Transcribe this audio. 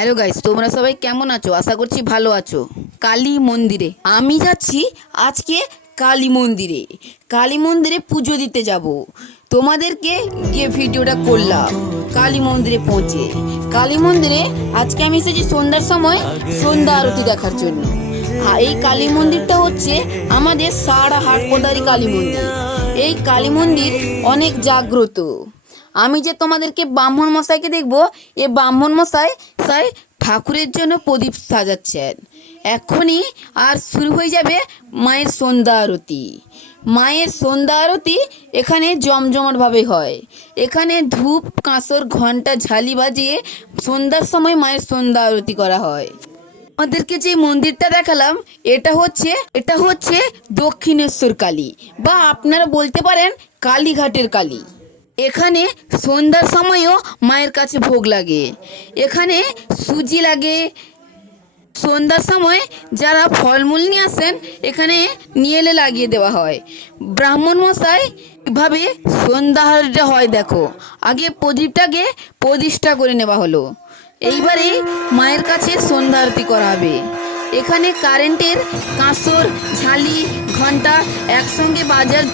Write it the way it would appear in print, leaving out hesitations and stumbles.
Hello guys, তোমরা সবাই কেমন আছো? আশা করছি ভালো আছো। কালী মন্দিরে আমি যাচ্ছি আজকে। কালী মন্দিরে পুজো দিতে যাব। তোমাদেরকে গিয়ে ভিডিওটা করলাম কালী মন্দিরে পৌঁছে। কালী মন্দিরে আজকে আমি এসেছি সন্ধ্যার সময় সন্ধ্যা আরতি দেখার জন্য। এই কালী মন্দিরটা হচ্ছে আমাদের সারা হাটপোদারি কালী মন্দির। এই কালী মন্দির অনেক জাগ্রত। আমি যে তোমাদেরকে ব্রাহ্মণ মশাইকে দেখবো, এ ব্রাহ্মণ মশাই ঠাকুরের জন্য প্রদীপ সাজাচ্ছেন। এখনই আর শুরু হয়ে যাবে মায়ের সন্ধ্যা আরতি। মায়ের সন্ধ্যা আরতি এখানে জমজমাটভাবে হয়। এখানে ধূপ কাঁসর ঘণ্টা ঝালি বাজিয়ে সন্ধ্যার সময় মায়ের সন্ধ্যা আরতি করা হয়। আমাদেরকে যে মন্দিরটা দেখালাম এটা হচ্ছে দক্ষিণেশ্বর কালী, বা আপনারা বলতে পারেন কালীঘাটের কালী। এখানে সন্ধ্যার সময়ও মায়ের কাছে ভোগ লাগে। এখানে সুজি লাগে। সন্ধ্যার সময় যারা ফলমূল নিয়ে আসেন এখানে নিয়ে এলে লাগিয়ে দেওয়া হয়। ব্রাহ্মণ মশাই এভাবে সন্ধ্যাহারটা হয়। দেখো, আগে প্রদীপটাকে প্রতিষ্ঠা করে নেওয়া হলো। এইবারে মায়ের কাছে সন্ধ্যা আরতি করা হবে। এখানে কারেন্টের কাঁসর ঝালি ঘন্টা একসঙ্গে বাজার